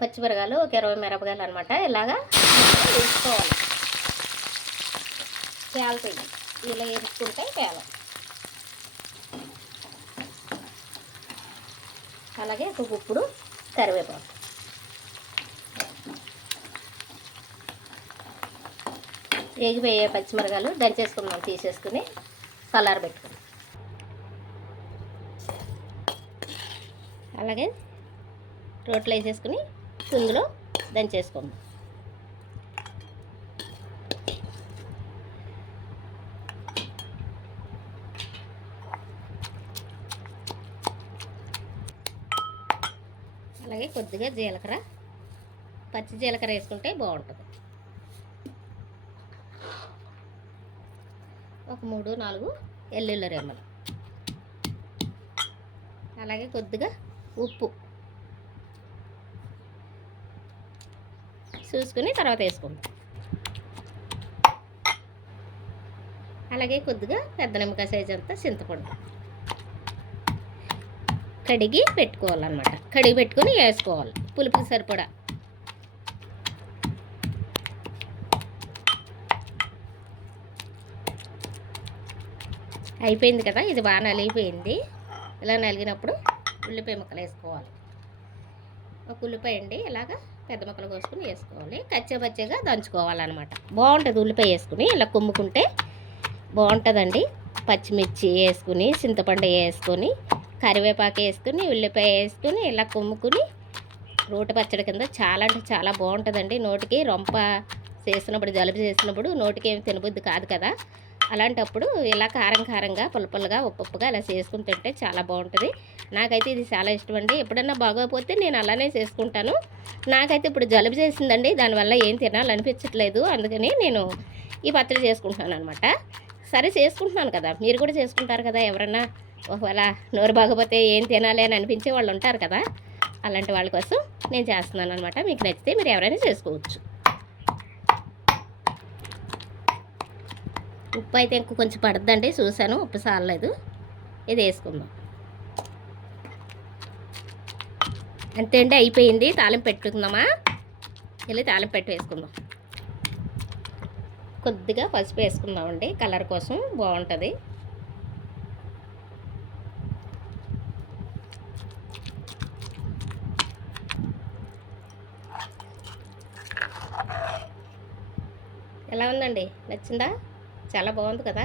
పచ్చిమిరకాయలు ఒక ఇరవై మిరపకాయలు అనమాట ఇలాగా వేసుకోవాలి. పేలుతాయి ఇలా వేసుకుంటే పేలం అలాగే ఒక గుప్పుడు కరివేపాకు. వేగిపోయే పచ్చిమిరకాయలు దంచేసుకున్నాం తీసేసుకుని చల్లార పెట్టుకుందాం. అలాగే రోట్లో వేసేసుకుని ఇందులో దంచేసుకుందాం అలాగే కొద్దిగా జీలకర్ర పచ్చి జీలకర్ర వేసుకుంటే బాగుంటుంది. ఒక మూడు నాలుగు ఎల్లుల్లి రెమ్మలు. అలాగే కొద్దిగా ఉప్పు. చూసుకుని తర్వాత వేసుకుంటాం. అలాగే కొద్దిగా పెద్ద నిమ్మకాయ సైజ్ అంతా చింతపండు కడిగి పెట్టుకోవాలన్నమాట. కడిగి పెట్టుకొని వేసుకోవాలి. పులుపుకి సరిపడా. అయిపోయింది కదా? ఇది బాగా నలిగిపోయింది. ఇలా నలిగినప్పుడు ఉల్లిపాయ ముక్కలు వేసుకోవాలి. ఒక ఉల్లిపాయ అండి ఇలాగా పెద్ద ముక్కలు కోసుకుని వేసుకోవాలి. కచ్చబచ్చగా దంచుకోవాలన్నమాట. బాగుంటుంది ఉల్లిపాయ వేసుకుని ఇలా కుమ్ముకుంటే బాగుంటుందండి. పచ్చిమిర్చి వేసుకుని చింతపండు వేసుకొని కరివేపాకు వేసుకుని ఉల్లిపాయ వేసుకుని ఇలా కుమ్ముకుని రోటి పచ్చడి కింద చాలా అంటే చాలా బాగుంటుందండి. నోటికి రొంప చేసినప్పుడు జలుబు చేసినప్పుడు నోటికి ఏమి తినబుద్ధి కాదు కదా. అలాంటప్పుడు ఇలా కారం కారంగా పుల్లపుల్లగా ఉప్పుగా ఇలా చేసుకుని తింటే చాలా బాగుంటుంది. నాకైతే ఇది చాలా ఇష్టం అండి ఎప్పుడన్నా బాగోకపోతే నేను అలానే చేసుకుంటాను. నాకైతే ఇప్పుడు జలుబు చేసిందండి. దానివల్ల ఏం తినాలనిపించట్లేదు. అందుకని నేను ఈ పచ్చడి చేసుకుంటున్నాను అనమాట సరే చేసుకుంటున్నాను కదా. మీరు కూడా చేసుకుంటారు కదా ఎవరన్నా? ఒకవేళ నోరు బాగపోతే ఏం తినాలి అని అనిపించే వాళ్ళు ఉంటారు కదా. అలాంటి వాళ్ళ కోసం నేను చేస్తున్నాను అనమాట మీకు నచ్చితే మీరు ఎవరైనా చేసుకోవచ్చు. ఉప్పు అయితే ఇంకో కొంచెం పడుద్దండి. చూశాను ఉప్పు సాలలేదు. ఇది వేసుకుందాం. అంతే అండి అయిపోయింది. తాలింపు పెట్టుకుందామా? వెళ్ళి తాలింపు పెట్టి వేసుకుందాం. కొద్దిగా పసుపు వేసుకుందామండి కలర్ కోసం బాగుంటుంది. ఎలా ఉందండి? నచ్చిందా? చాలా బాగుంది కదా?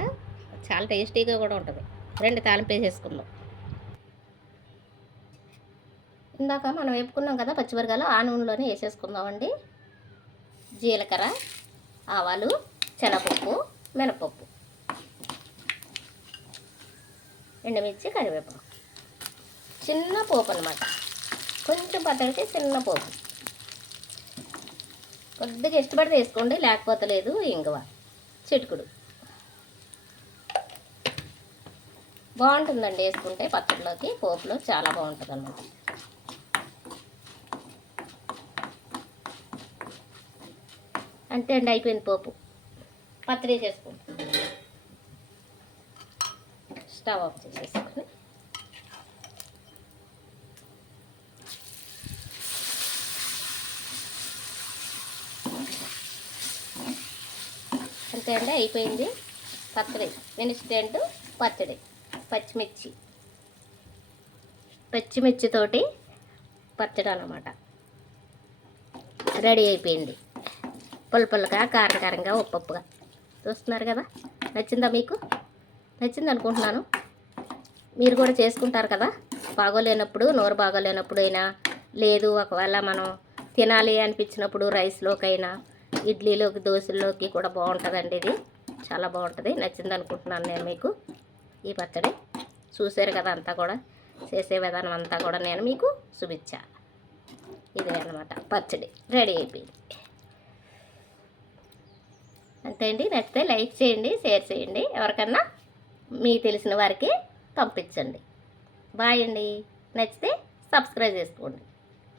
చాలా టేస్టీగా కూడా ఉంటుంది. రెండు తాలింపు వేసేసుకుందాం. ఇందాక మనం వేపుకున్నాం కదా పచ్చిమిరకాయలు ఆ నూనెలోనే వేసేసుకుందామండి. జీలకర్ర ఆవాలు శనగపప్పు మినపప్పు. ఎండుమిర్చి కరివేపాకు. చిన్న పోపు అనమాట కొంచెం పద్దడితే చిన్న పోపు. కొద్దిగా ఇష్టపడితే వేసుకోండి లేకపోతే లేదు ఇంగువ చిటుకుడు. బాగుంటుందండి వేసుకుంటే పచ్చడిలోకి పోపులో చాలా బాగుంటుంది అన్నమాట అంతే అండి అయిపోయింది పోపు. పచ్చడి చేసుకుంటాం స్టవ్ ఆఫ్ చేసేసుకుని. అంతే అండి అయిపోయింది పచ్చడి. ఇన్స్టెంట్ పచ్చడి పచ్చిమిర్చి. పచ్చిమిర్చితోటి పచ్చడి అన్నమాట రెడీ అయిపోయింది. పుల్లపుల్లగా కారం కారంగా ఉప్పుగా చూస్తున్నారు కదా? నచ్చిందా మీకు? నచ్చింది అనుకుంటున్నాను మీరు కూడా చేసుకుంటారు కదా? బాగోలేనప్పుడు నోరు బాగోలేనప్పుడు అయినా లేదు ఒకవేళ మనం తినాలి అనిపించినప్పుడు రైస్లోకైనా ఇడ్లీలోకి దోశల్లోకి కూడా బాగుంటుందండి ఇది. చాలా బాగుంటుంది. నచ్చింది అనుకుంటున్నాను నేను మీకు. ఈ పచ్చడి చూసారు కదా అంతా కూడా? చేసే విధానం అంతా కూడా నేను మీకు చూపించా. ఇదే అనమాట పచ్చడి. రెడీ అయిపోయింది. అంతే అండి. నచ్చితే లైక్ చేయండి షేర్ చేయండి. ఎవరికన్నా మీ తెలిసిన వారికి పంపించండి. బాయ్ అండి. నచ్చితే సబ్స్క్రైబ్ చేసుకోండి.